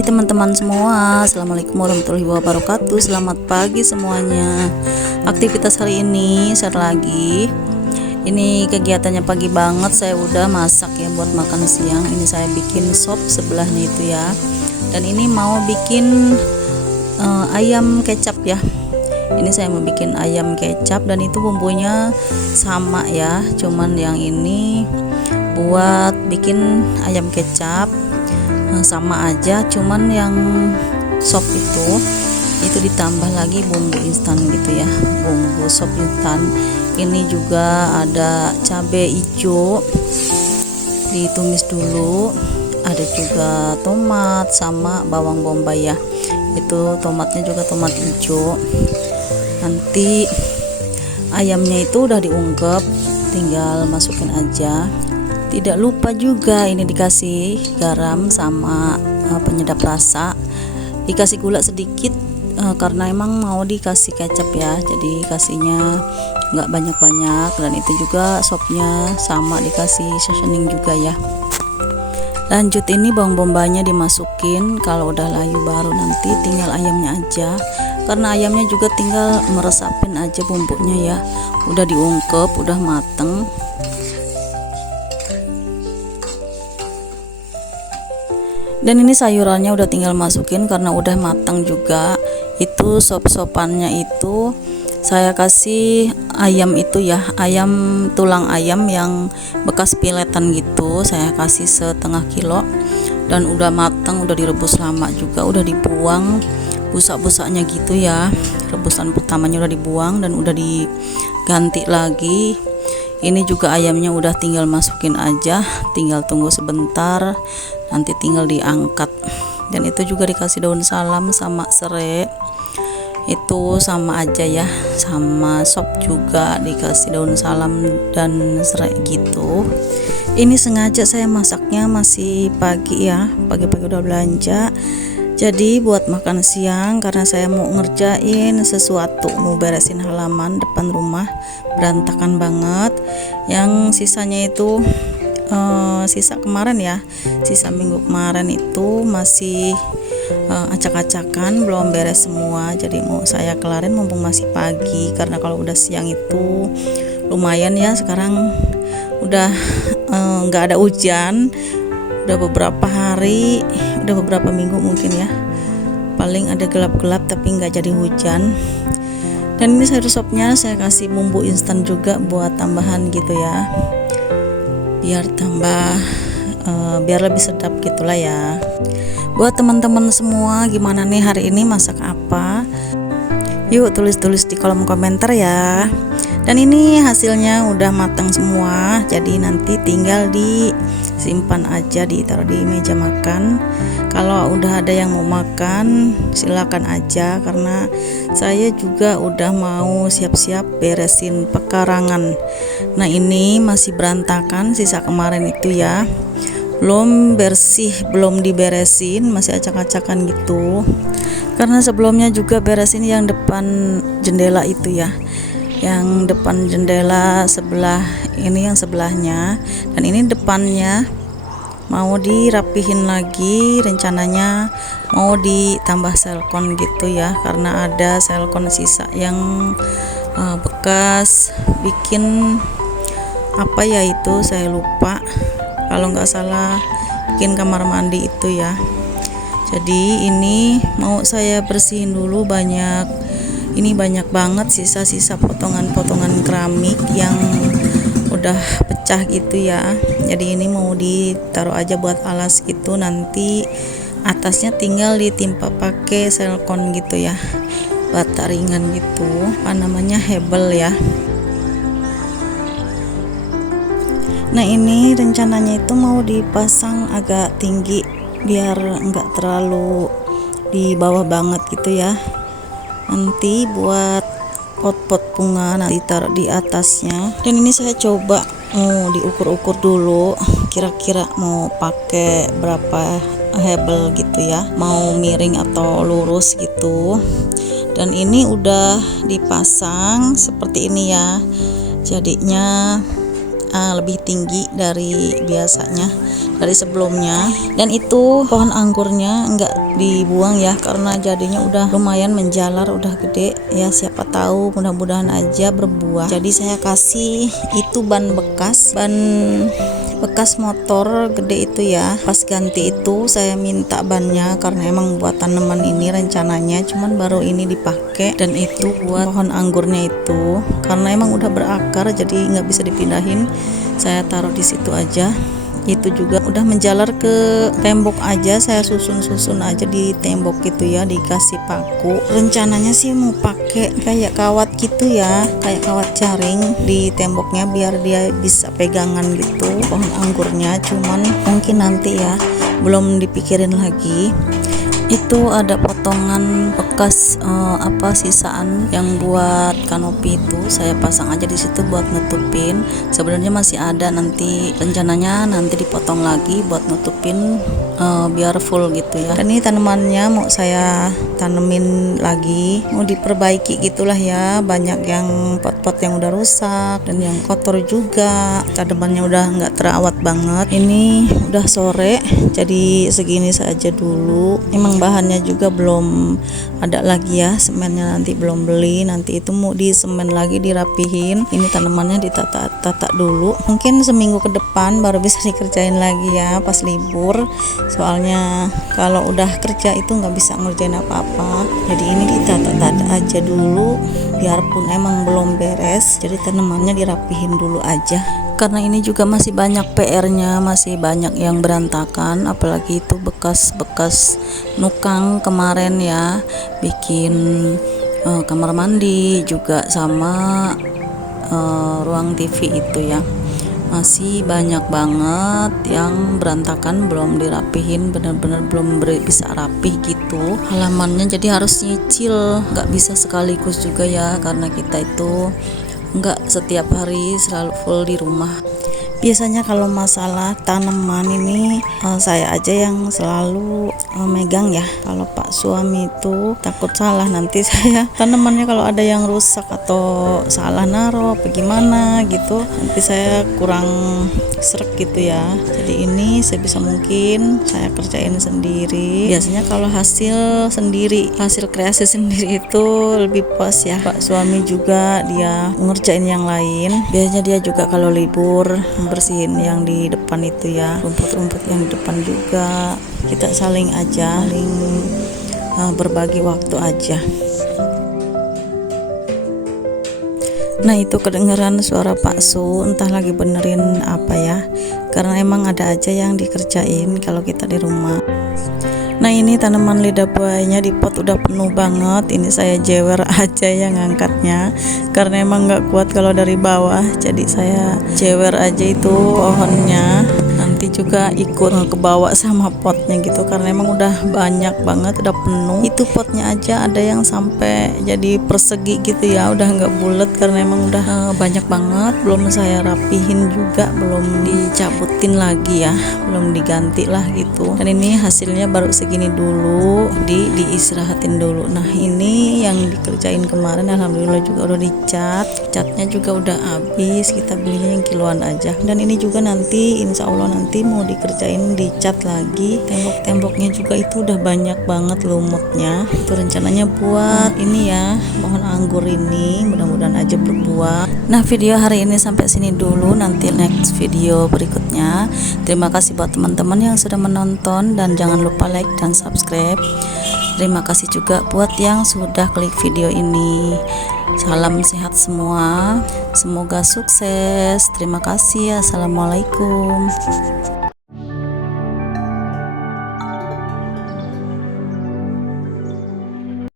Hai teman-teman semua, assalamualaikum warahmatullahi wabarakatuh. Selamat pagi semuanya. Aktivitas hari ini share lagi. Ini kegiatannya pagi banget, saya udah masak ya buat makan siang. Ini saya bikin sop sebelahnya itu ya. Dan ini mau bikin ayam kecap ya. Ini saya mau bikin ayam kecap dan itu bumbunya sama ya. Cuman yang ini buat bikin ayam kecap sama aja, cuman yang sop itu ditambah lagi bumbu instan gitu ya, bumbu sop instan. Ini juga ada cabai hijau ditumis dulu, ada juga tomat sama bawang bombay ya. Itu tomatnya juga tomat hijau. Nanti ayamnya itu udah diungkep, tinggal masukin aja. Tidak lupa juga ini dikasih garam sama penyedap rasa, dikasih gula sedikit karena emang mau dikasih kecap ya, jadi kasihnya nggak banyak-banyak. Dan itu juga sopnya sama dikasih seasoning juga ya. Lanjut, ini bawang bombaynya dimasukin. Kalau udah layu baru nanti tinggal ayamnya aja, karena ayamnya juga tinggal meresapin aja bumbunya ya. Udah diungkep, udah mateng. Dan ini sayurannya udah tinggal masukin karena udah matang juga. Itu sop-sopannya itu saya kasih ayam itu ya, ayam tulang ayam yang bekas piletan gitu, saya kasih setengah kilo. Dan udah matang, udah direbus lama juga, udah dibuang busak-busaknya gitu ya. Rebusan pertamanya udah dibuang dan udah diganti lagi. Ini juga ayamnya udah tinggal masukin aja, tinggal tunggu sebentar, nanti tinggal diangkat. Dan itu juga dikasih daun salam sama serai, itu sama aja ya, sama sop juga dikasih daun salam dan serai gitu. Ini sengaja saya masaknya masih pagi ya, pagi-pagi udah belanja. Jadi buat makan siang, karena saya mau ngerjain sesuatu, mau beresin halaman depan rumah, berantakan banget. Yang sisanya itu sisa kemarin ya, sisa minggu kemarin itu masih acak-acakan, belum beres semua. Jadi mau saya kelarin mumpung masih pagi, karena kalau udah siang itu lumayan ya. Sekarang udah nggak ada hujan, udah beberapa hari, udah beberapa minggu mungkin ya, paling ada gelap-gelap tapi nggak jadi hujan. Dan ini sayur sopnya saya kasih bumbu instan juga buat tambahan gitu ya, biar tambah biar lebih sedap gitulah ya. Buat teman-teman semua, gimana nih hari ini masak apa? Yuk tulis-tulis di kolom komentar ya. Dan ini hasilnya udah matang semua, jadi nanti tinggal disimpan aja, ditaruh di meja makan. Kalau udah ada yang mau makan silakan aja, karena saya juga udah mau siap-siap beresin pekarangan. Nah ini masih berantakan, sisa kemarin itu ya, belum bersih, belum diberesin, masih acak-acakan gitu. Karena sebelumnya juga beresin yang depan jendela itu ya, yang depan jendela sebelah ini, yang sebelahnya. Dan ini depannya mau dirapihin lagi, rencananya mau ditambah selkon gitu ya, karena ada selkon sisa yang bekas bikin apa ya, itu saya lupa, kalau nggak salah bikin kamar mandi itu ya. Jadi ini mau saya bersihin dulu, ini banyak banget sisa-sisa potongan-potongan keramik yang udah pecah gitu ya. Jadi ini mau ditaruh aja buat alas gitu, nanti atasnya tinggal ditimpa pakai selkon gitu ya, bata ringan gitu, apa namanya, hebel ya. Nah ini rencananya itu mau dipasang agak tinggi biar enggak terlalu di bawah banget gitu ya. Nanti buat pot-pot bunga nanti taruh di atasnya. Dan ini saya coba mau diukur-ukur dulu, kira-kira mau pakai berapa hebel gitu ya, mau miring atau lurus gitu. Dan ini udah dipasang seperti ini ya, jadinya lebih tinggi dari biasanya, dari sebelumnya. Dan itu pohon anggurnya enggak dibuang ya, karena jadinya udah lumayan menjalar, udah gede ya, siapa tahu mudah-mudahan aja berbuah. Jadi saya kasih itu ban bekas motor gede itu ya. Pas ganti itu saya minta bannya karena emang buat tanaman ini rencananya, cuman baru ini dipakai. Dan itu buat pohon anggurnya itu, karena emang udah berakar jadi nggak bisa dipindahin, saya taruh di situ aja. Itu juga udah menjalar ke tembok aja, saya susun aja di tembok gitu ya, dikasih paku. Rencananya sih mau pakai kayak kawat gitu ya, kayak kawat jaring di temboknya biar dia bisa pegangan gitu pohon anggurnya, cuman mungkin nanti ya, belum dipikirin lagi. Itu ada potongan bekas sisaan yang buat kanopi, itu saya pasang aja di situ buat nutupin. Sebenarnya masih ada, nanti rencananya nanti dipotong lagi buat nutupin biar full gitu ya. Dan ini tanamannya mau saya tanemin lagi, mau diperbaiki gitulah ya, banyak yang pot-pot yang udah rusak dan yang kotor juga, tanamannya udah nggak terawat banget. Ini udah sore jadi segini saja dulu. Emang bahannya juga belum ada lagi ya, semennya nanti belum beli, nanti itu mau di semen lagi, dirapihin. Ini tanamannya ditata dulu, mungkin seminggu ke depan baru bisa dikerjain lagi ya pas libur, soalnya kalau udah kerja itu nggak bisa ngerjain apa-apa. Jadi ini ditata aja dulu, biarpun emang belum beres, jadi tanamannya dirapihin dulu aja. Karena ini juga masih banyak PR-nya, masih banyak yang berantakan, apalagi itu bekas nukang kemarin ya, bikin kamar mandi juga sama ruang TV itu ya. Masih banyak banget yang berantakan, belum dirapihin, bener-bener belum bisa rapih gitu halamannya, jadi harus nyicil, nggak bisa sekaligus juga ya, karena kita itu nggak setiap hari selalu full di rumah. Biasanya kalau masalah tanaman ini saya aja yang selalu megang ya. Kalau Pak suami itu takut salah, nanti saya tanamannya kalau ada yang rusak atau salah naruh apa gimana gitu, nanti saya kurang srek gitu ya. Jadi ini sebisa mungkin saya kerjain sendiri. Biasanya kalau hasil kreasi sendiri itu lebih puas ya. Pak suami juga dia ngerjain yang lain. Biasanya dia juga kalau libur bersihin yang di depan itu ya, rumput-rumput yang di depan juga. Kita saling berbagi waktu aja. Nah itu kedengeran suara Pak Su, entah lagi benerin apa ya, karena emang ada aja yang dikerjain kalau kita di rumah. Nah ini tanaman lidah buayanya di pot udah penuh banget. Ini saya jewer aja yang ngangkatnya, karena emang nggak kuat kalau dari bawah, jadi saya jewer aja itu pohonnya. Nanti juga ikut kebawa sama potnya gitu, karena emang udah banyak banget, udah penuh. Itu potnya aja ada yang sampai jadi persegi gitu ya, udah nggak bulat karena emang udah banyak banget. Belum saya rapihin juga, belum dicabutin lagi ya, belum diganti lah gitu. Dan ini hasilnya baru segini dulu, diistirahatin dulu. Nah ini yang dikerjain kemarin alhamdulillah juga udah catnya juga udah habis, kita belinya yang kiloan aja. Dan ini juga nanti insya Allah nanti mau dikerjain dicat lagi. Tembok-temboknya juga itu udah banyak banget lumutnya. Itu rencananya buat ini ya, pohon anggur ini, mudah-mudahan aja berbuah. Nah video hari ini sampai sini dulu, nanti next video berikutnya. Terima kasih buat teman-teman yang sudah menonton, dan jangan lupa like dan subscribe. Terima kasih juga buat yang sudah klik video ini. Salam sehat semua, semoga sukses. Terima kasih. Assalamualaikum.